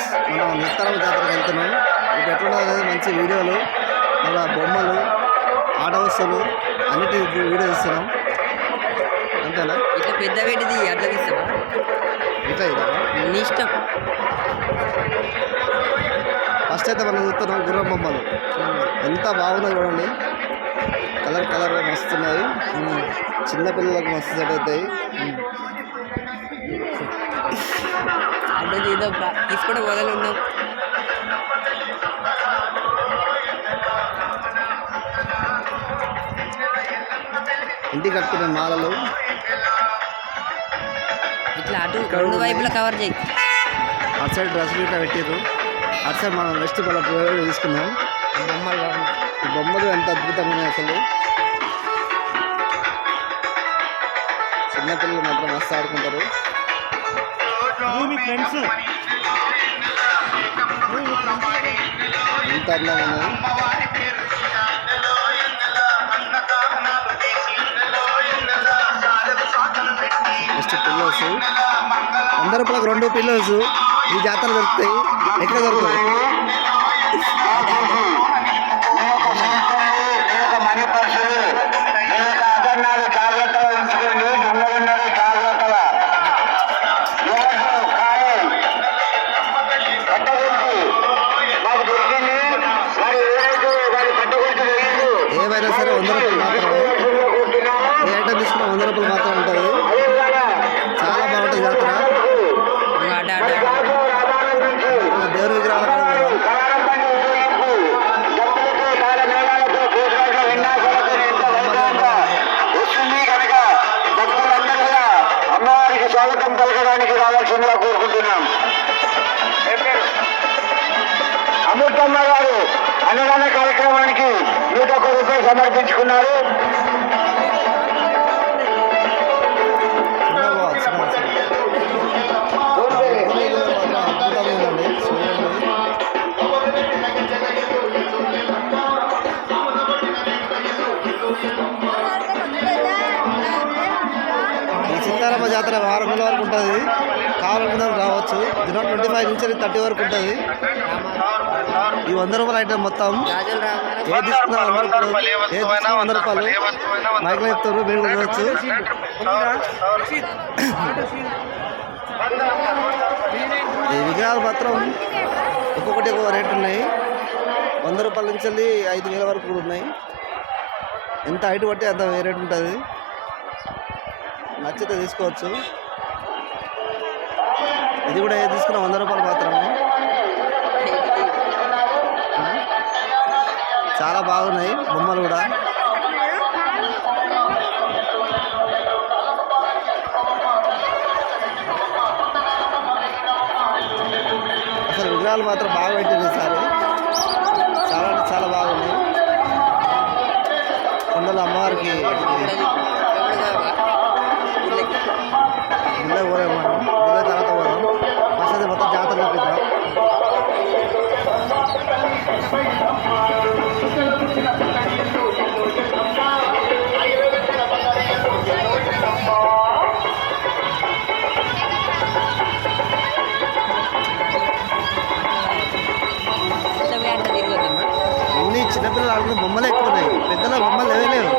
Friends, మనం నిస్తారం జాతరకు వెళ్తున్నాం. ఇప్పుడు ఎట్లున్నది అనేది మంచి వీడియోలు, మళ్ళీ బొమ్మలు, ఆట వస్తువులు అన్నిటి వీడియో ఇస్తున్నాం. అంతేనా? ఇట్లా పెద్ద వేటిది అట్లా తీస్తావా? ఇట్లా ఇదా నీ ఇష్టం. ఫస్ట్ అయితే మనం చూస్తున్నాం గుర్రం బొమ్మలు. ఎంత బాగున్నాయి చూడండి, కలర్ కలర్గా మస్తున్నాయి. చిన్నపిల్లలకు మస్తు సెట్ అవుతాయి. అంటే ఏదో తీసుకోవడం వదలు ఉన్నాం. ఇంటికి కట్టుకునే మాలలు ఇట్లా అటు రెండు వైపులా కవర్ చేయి. అటు సైడ్ డ్రెస్సులు ఇట్లా పెట్టారు. అటు సైడ్ మనం నెక్స్ట్ మళ్ళీ తీసుకుందాం. బొమ్మలు ఈ బొమ్మలు ఎంత అద్భుతంగా ఉన్నాయి అసలు. చిన్నపిల్లలు మాత్రం మస్తు ఆడుకుంటారు. ఎంత అందంగా ఉన్నాయి. నెక్స్ట్ పిల్లోస్ 100 రూపాయలకు 2 పిల్లోస్ ఈ జాతర దొరుకుతాయి. ఎక్కడ దొరుకుతాయి? ఏవైనా సరే 100 రూపాయలు మాత్రమే. ఏ ఐటమ్ తీసుకున్నా 100 రూపాయలు మాత్రం ఉంటుంది. చాలా బాగుంటుంది జాతర. దేవుని విగ్రహాలు అమ్మవారికి స్వాగతం పలకడానికి రావాల్సిందిగా కోరుకుంటున్నాం. అమృతమ్మ గారు అన్నదాన కార్యక్రమానికి 101 రూపాయలు సమర్పించుకున్నారు. ఈ సీతారామ జాతర 6 నెలల వరకు ఉంటుంది. కావాలనుకున్న రావచ్చు. దినం 25 నుంచి 30 వరకు ఉంటుంది. ఈ 100 రూపాయల ఐటమ్ మొత్తం ఏది తీసుకున్నా 100 రూపాయలు, ఏది తీసుకున్నా 100 రూపాయలు. మైక్లో చెప్తారు, మీరు కూడా చూడవచ్చు. ఈ విగ్రహాలు మాత్రం ఒక్కొక్కటి ఒక్కొక్క రేటు ఉన్నాయి. 100 రూపాయల నుంచి 5,000 వరకు కూడా ఉన్నాయి. ఎంత హైట్ బట్టి అంత రేట్ ఉంటుంది. నచ్చితే తీసుకోవచ్చు. ఇది కూడా ఏది తీసుకున్నా 100 రూపాయలు మాత్రమే. చాలా బాగున్నాయి బొమ్మలు కూడా. అసలు విగ్రహాలు మాత్రం బాగా పెట్టింది ఈసారి. చాలా అంటే చాలా బాగున్నాయి. కొండలు అమ్మవారికి గుళ్ళ పోయాం. మనం గుళ్ళ తర్వాత పోదాం. ఫస్ట్ అయితే మొత్తం జాతర చూపిద్దాం. అన్ని చిన్నపిల్లలు ఆడుకునే బొమ్మలు ఎక్కువ ఉన్నాయి. పెద్దల బొమ్మలు లేవలేవు.